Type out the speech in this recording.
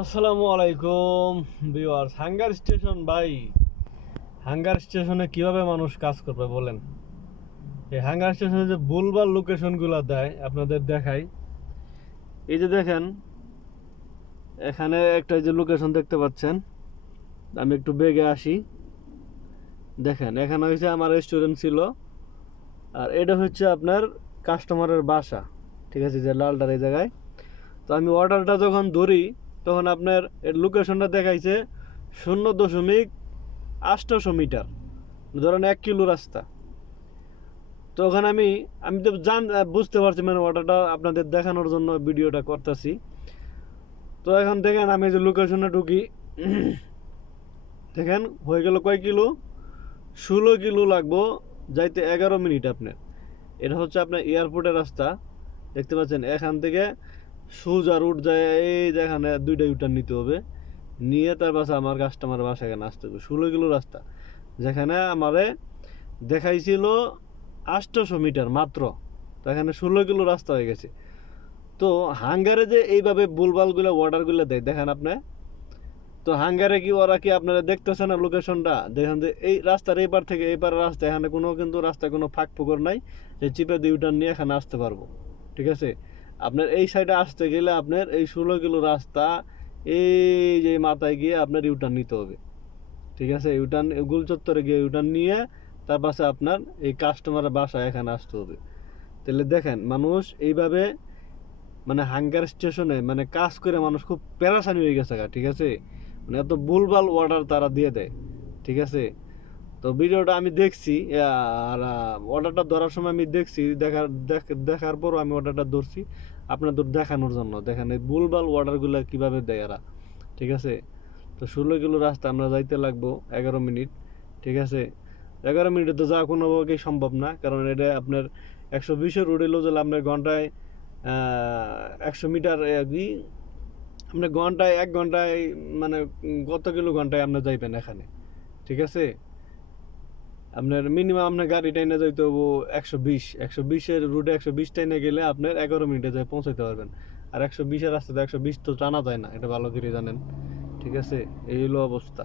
আসসালামু আলাইকুম, viewers. Hunger station, ভাই। হাঙ্গার স্টেশনে কীভাবে মানুষ কাজ করবে, বলেন? এই হাঙ্গার স্টেশনে যে ভুলভাল লোকেশনগুলো দেয়, আপনাদের দেখাই। এই যে দেখেন, এখানে একটা যে লোকেশন দেখতে পাচ্ছেন, আমি একটু বেগে আসি। দেখেন, এখানে হয়েছে আমার রেস্টুরেন্ট ছিল, আর এটা হচ্ছে আপনার কাস্টমারের বাসা, ঠিক আছে, যে লালটার এই জায়গায়। তো আমি অর্ডারটা যখন ধরি তখন আপনার এর লোকেশনটা দেখাইছে শূন্য দশমিক আটশোশো মিটার। ধরেন এক কিলো রাস্তা। তো ওখানে আমি আমি তো জান, বুঝতে পারছি মানে অর্ডারটা আপনাদের দেখানোর জন্য ভিডিওটা করতেছি। তো এখন দেখেন আমি যে লোকেশনে ঢুকি, দেখেন হয়ে গেল কয় কিলো? ষোলো কিলো লাগবো, যাইতে এগারো মিনিট আপনার। এটা হচ্ছে আপনার এয়ারপোর্টের রাস্তা। দেখতে পাচ্ছেন, এখান থেকে সোজা রুট যায়, এই যেখানে দুইটা ইউটার নিতে হবে। নিয়ে তার পাশে আমার কাস্টমার বাসা এখানে আসতে হবে। ষোলো কিলো রাস্তা, যেখানে আমারে দেখাইছিল আটশোশো মিটার মাত্র। তো এখানে ষোলো কিলো রাস্তা হয়ে গেছে। তো হাঙ্গারে যে এইভাবে বুলবালগুলো অর্ডারগুলো দেয়, দেখেন আপনি। তো হাঙ্গারে কি, ওরা কি আপনারা দেখতেছেন না লোকেশনটা দেখেন যে এই রাস্তার এই পার থেকে এই পার রাস্তা, এখানে কোনো কিন্তু রাস্তায় কোনো ফাঁক ফোকর নাই যে চিপে দিয়ে ইউটার নিয়ে এখানে আসতে পারব। ঠিক আছে? আপনার এই সাইডে আসতে গেলে আপনার এই ষোলো কিলো রাস্তা, এই যে মাথায় গিয়ে আপনার ইউটার্ন নিতে হবে। ঠিক আছে? ইউটার্ন গুল চত্বরে গিয়ে ইউটার্ন নিয়ে, তার পাশে আপনার এই কাস্টমারের বাসায় এখানে আসতে হবে। তাহলে দেখেন, মানুষ এইভাবে মানে হাঙ্গার স্টেশনে মানে কাজ করে মানুষ খুব প্যারাসানি হয়ে গেছে ঠিক আছে? মানে এত ভুলভাল অর্ডার তারা দিয়ে দেয়, ঠিক আছে? তো ভিডিওটা আমি দেখছি আর অর্ডারটা ধরার সময় আমি দেখছি, দেখার, দেখ- দেখার পরও আমি অর্ডারটা ধরছি। আপনাদের দেখানোর জন্য, দেখেন এই ভুলভাল অর্ডারগুলো কীভাবে দেয় এরা, ঠিক আছে? তো ষোলো কিলো রাস্তা, আমরা যাইতে লাগবো এগারো মিনিট, ঠিক আছে? এগারো মিনিটে তো যাওয়া কোনোভাবেই সম্ভব না, কারণ এটা আপনার একশো বিশের রোডে লো গেলে আপনার ঘন্টায় একশো মিটার কি? আপনি ঘন্টায়, এক ঘন্টায় মানে কত কিলো ঘন্টায় আপনি যাইবেন এখানে, ঠিক আছে? আপনার মিনিমাম আপনার গাড়ি টাইনে যাইতে হব একশো বিশ, একশো বিশের রুটে একশো বিশ টাইনে গেলে আপনার এগারো মিনিটে যায় পৌঁছাইতে পারবেন। আর একশো বিশের রাস্তাতে একশো বিশ তো টানা যায় না, এটা ভালো করে জানেন। ঠিক আছে? এই হলো অবস্থা।